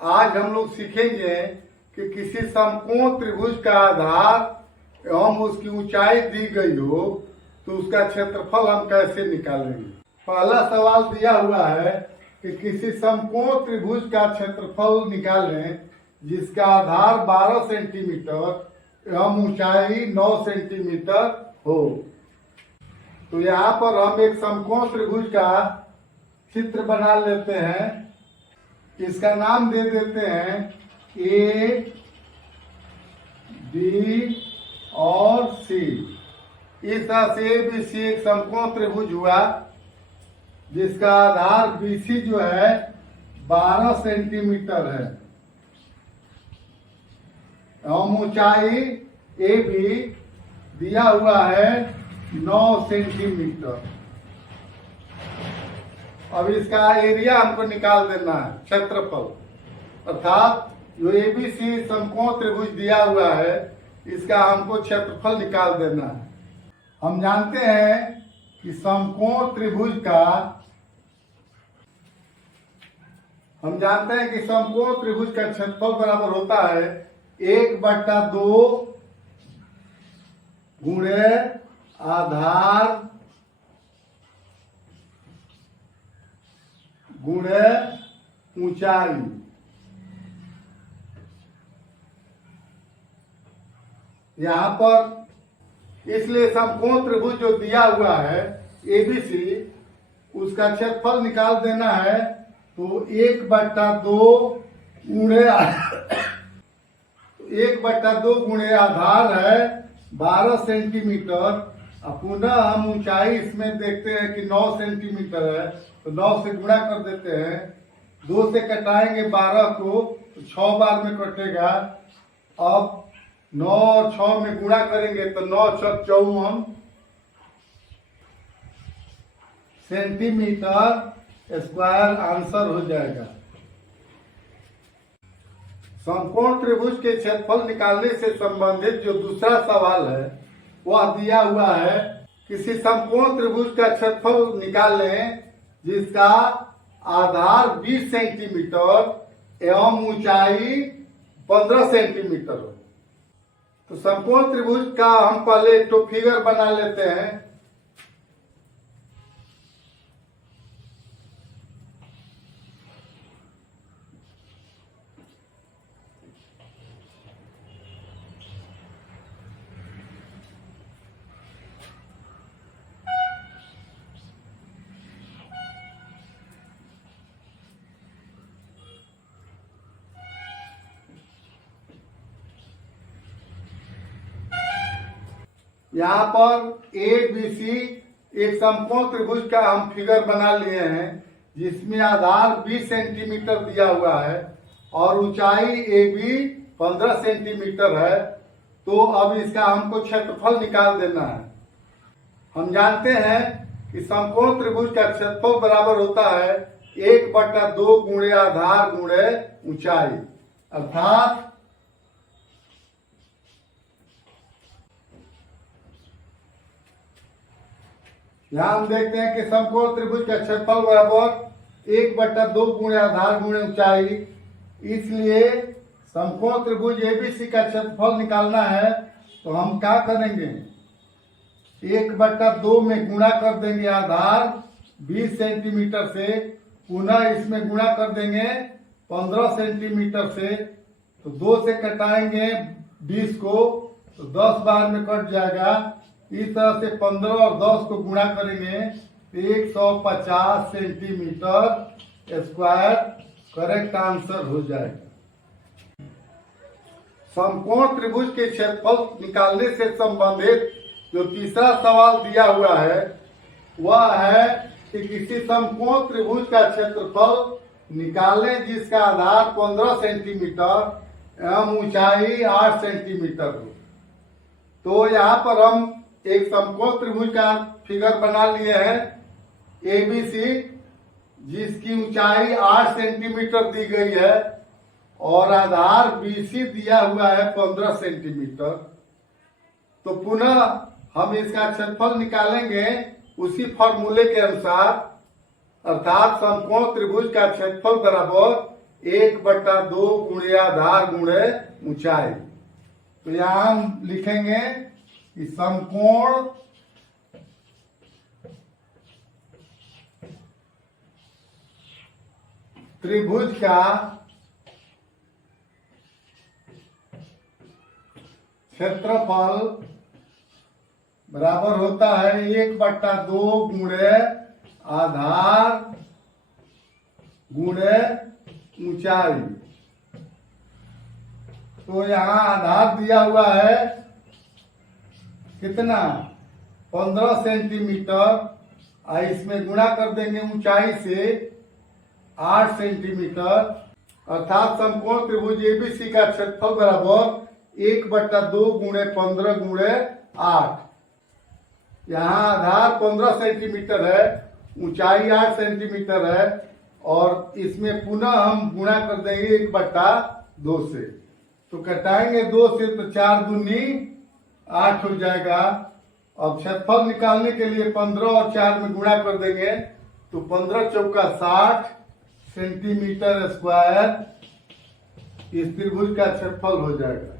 आज हम लोग सीखेंगे कि किसी समकोण त्रिभुज का आधार एवं उसकी ऊंचाई दी गई हो तो उसका क्षेत्रफल हम कैसे निकालेंगे। पहला सवाल दिया हुआ है कि किसी समकोण त्रिभुज का क्षेत्रफल निकालें जिसका आधार 12 सेंटीमीटर एवं ऊंचाई 9 सेंटीमीटर हो। तो यहाँ पर हम एक समकोण त्रिभुज का चित्र बना लेते हैं। इसका नाम दे देते हैं ए, बी और सी। इस तरह से ए बी सी एक समकोण त्रिभुज हुआ जिसका आधार बीसी जो है 12 सेंटीमीटर है एवं ऊंचाई ए बी दिया हुआ है 9 सेंटीमीटर। अब इसका एरिया हमको निकाल देना है, क्षेत्रफल, अर्थात जो एबीसी समकोण त्रिभुज दिया हुआ है इसका हमको क्षेत्रफल निकाल देना है। हम जानते हैं कि समकोण त्रिभुज का क्षेत्रफल बराबर होता है 1/2 गुणे आधार गुणे ऊंचाई। यहाँ पर इसलिए समकोण त्रिभुज जो दिया हुआ है एबीसी उसका क्षेत्रफल निकाल देना है तो 1/2 गुणे आधार है 12 सेंटीमीटर। अब पुनः हम ऊंचाई इसमें देखते हैं कि 9 सेंटीमीटर है तो 9 से गुणा कर देते हैं। 2 से कटाएंगे 12 को तो 6 बार में कटेगा। अब 9 और 6 में गुणा करेंगे तो 9 × 6 = 54 सेंटीमीटर स्क्वायर आंसर हो जाएगा। समकोण त्रिभुज के क्षेत्रफल निकालने से संबंधित जो दूसरा सवाल है वह दिया हुआ है किसी समकोण त्रिभुज का क्षेत्रफल निकालें जिसका आधार 20 सेंटीमीटर एवं ऊंचाई 15 सेंटीमीटर हो। तो समकोण त्रिभुज का हम पहले एक तो फिगर बना लेते हैं। यहाँ पर ए बी सी एक समकोण त्रिभुज का हम फिगर बना लिए हैं जिसमें आधार 20 सेंटीमीटर दिया हुआ है और ऊंचाई ए बी 15 सेंटीमीटर है। तो अब इसका हमको क्षेत्रफल निकाल देना है। हम जानते हैं कि समकोण त्रिभुज का क्षेत्रफल बराबर होता है 1/2 गुणे आधार गुणे ऊंचाई, अर्थात यहाँ हम देखते हैं कि समकोण त्रिभुज का क्षेत्रफल बराबर 1/2 गुणे आधार गुणे ऊंचाई। इसलिए समकोण त्रिभुज एबीसी का क्षेत्रफल निकालना है तो हम क्या करेंगे, 1/2 में गुणा कर देंगे आधार 20 सेंटीमीटर से, पुनः इसमें गुणा कर देंगे 15 सेंटीमीटर से। तो 2 से कटाएंगे 20 को तो 10 बार में कट जाएगा। इस तरह से 15 और 10 को गुणा करेंगे तो 150 सेंटीमीटर स्क्वायर करेक्ट आंसर हो जाएगा। समकोण त्रिभुज के क्षेत्रफल निकालने से संबंधित जो तीसरा सवाल दिया हुआ है वह है कि किसी समकोण त्रिभुज का क्षेत्रफल निकालें जिसका आधार 15 सेंटीमीटर एवं ऊंचाई 8 सेंटीमीटर हो। तो यहाँ पर हम एक समकोण त्रिभुज का फिगर बना लिए हैं एबीसी जिसकी ऊंचाई 8 सेंटीमीटर दी गई है और आधार बीसी दिया हुआ है 15 सेंटीमीटर। तो पुनः हम इसका क्षेत्रफल निकालेंगे उसी फॉर्मूले के अनुसार, अर्थात समकोण त्रिभुज का क्षेत्रफल बराबर 1/2 गुणे आधार गुणे ऊंचाई। तो यहां हम लिखेंगे कि समकोण त्रिभुज का क्षेत्रफल बराबर होता है 1/2 गुणे आधार गुणे ऊंचाई। तो यहाँ आधार दिया हुआ है कितना 15 सेंटीमीटर, इसमें गुणा कर देंगे ऊंचाई से 8 सेंटीमीटर, अर्थात समकोण त्रिभुज एबीसी का क्षेत्रफल बराबर 1/2 गुणे 15 गुणे 8। यहाँ आधार 15 सेंटीमीटर है, ऊंचाई 8 सेंटीमीटर है, और इसमें पुनः हम गुणा कर देंगे 1/2 से। तो घटाएंगे 2 से तो 4 दूनी 8 हो जाएगा। अब क्षेत्रफल निकालने के लिए 15 और 4 में गुणा कर देंगे तो 15 चौका 60 सेंटीमीटर स्क्वायर इस त्रिभुज का क्षेत्रफल हो जाएगा।